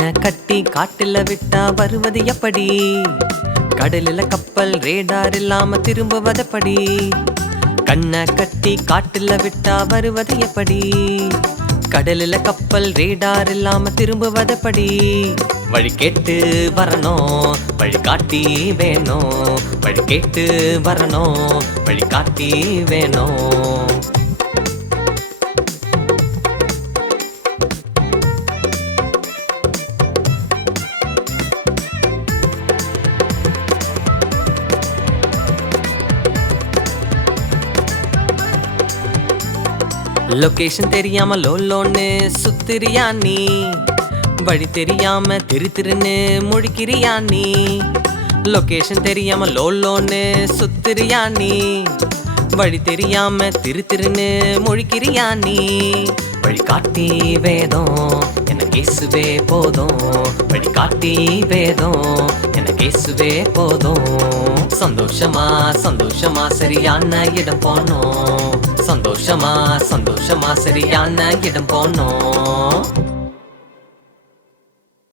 கண்ணை கட்டி காட்டுல விட்டா வருவது எப்படி? கடலில கப்பல் ரேடார் இல்லாம திரும்புவதப்படி? கண்ணை கட்டி காட்டுல விட்டா வருவது எப்படி? கடலில கப்பல் ரேடார் இல்லாம திரும்புவதப்படி? வழி கேட்டு வரணும், வழி காட்டி வேணும். வழி கேட்டு வரணும், வழி காட்டி வேணும். லொகேஷன் தெரியாம லோலோன்னு சுத்திரியா நீ? வழி தெரியாம திருன்னு முழிக்கிறியா நீ? லொகேஷன் தெரியாம லோலோன்னு சுத்திரியா நீ? வழி தெரியாம திருன்னு முழிக்கிறியா நீ? வழி காட்டி வேதம் எனக்கு இயேசுவே போதும். வழி காட்டி வேதம் எனக்கு இயேசுவே போதும். சந்தோஷமா சந்தோஷமா சரியான இடம் போனோம். சந்தோஷமா சந்தோஷமா சரியான இடம் போனோம்.